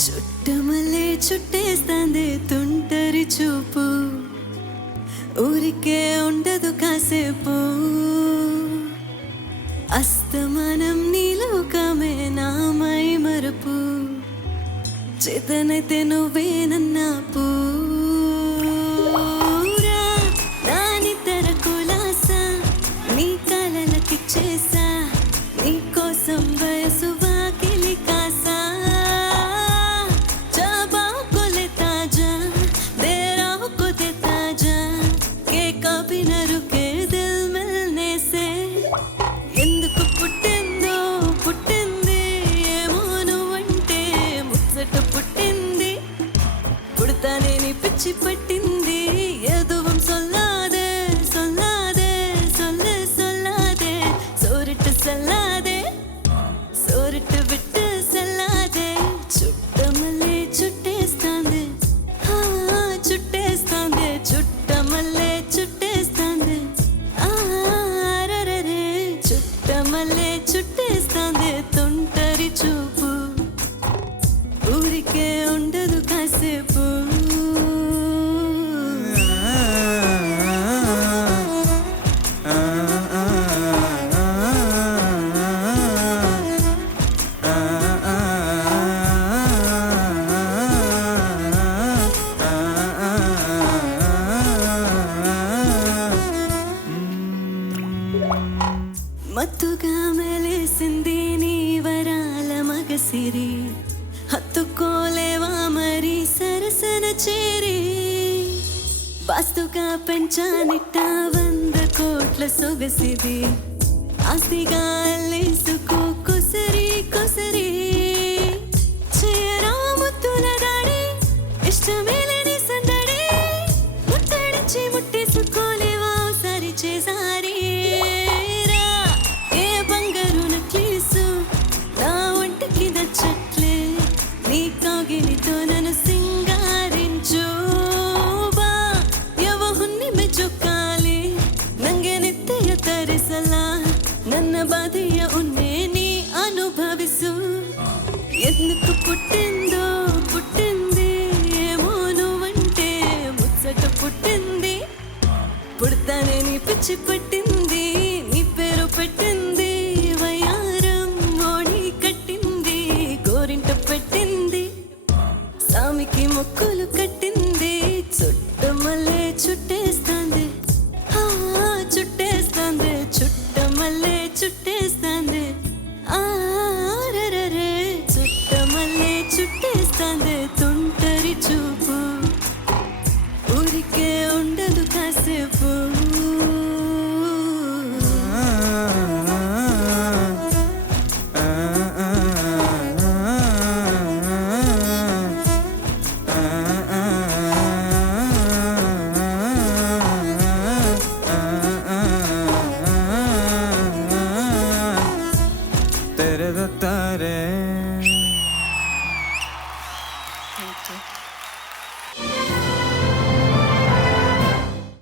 చుట్టమల్లే చుట్టేస్తాందే తుంటరి చూపు, ఊరికే ఉండదు కాసేపు. అస్తమానం నీలోకమే నామై మరుపు, చేతనైతే నువ్వేనన్నా పూరా. దాని తెర కులాసా నీ కలలకిచ్చేసా, నీ కోసం వయసు వాకిలి కాసా. ఎందుకు పుట్టిందో పుట్టింది ఏమో నువ్వంటే ముచ్చట పుట్టింది, పుడతానే నీ పిచ్చి పట్టింది. ఎదువం సొల్లాదే సొల్లాదే సొల్లే సొల్లాదే, సోరిట్టు సల్లాదే సోరిట్టు విట్టు సల్లాదే. చుట్టమల్లే చుట్టేస్తాంది చుట్టేస్తాంది, చుట్టమల్లే చుట్టేస్తాంది. మల్లే చుట్టేస్తాందే తుంటరి చూపు, ఊరికే ఉండదు కాసేపు. మత్తుగా మెలేసింది నీ వరాల మగసిరి, హత్తుకోలేవా మరి సరసన చేరి. వాస్తుగా పెంచానిట్ట 100 కోట్ల సొగసిది, ఆస్తిగా అల్లేసుకో కొసరి కొసరి. చేరా ముత్తుల దాడి ఇష్టమేలేని సందడి, ముట్టడించి ముట్టేసుకోలేవా సరి చేసారి. చెట్లే నీ కాగిలితో నన్ను సింగారించు బా, యవహున్ని మెచ్చుకాలి ನಂಗೆ ನಿತ್ಯ ತರಿಸಲ ನನ್ನ ಬಾಧೆಯ ಉನ್ನೆ ನೀ ಅನುಭವಿಸು. ఎందుకు పుట్టిందో పుట్టింది ఏమో నువ్వంటే ముచ్చట పుట్టింది, పుడతానే నీ పిచ్చి పట్టింది.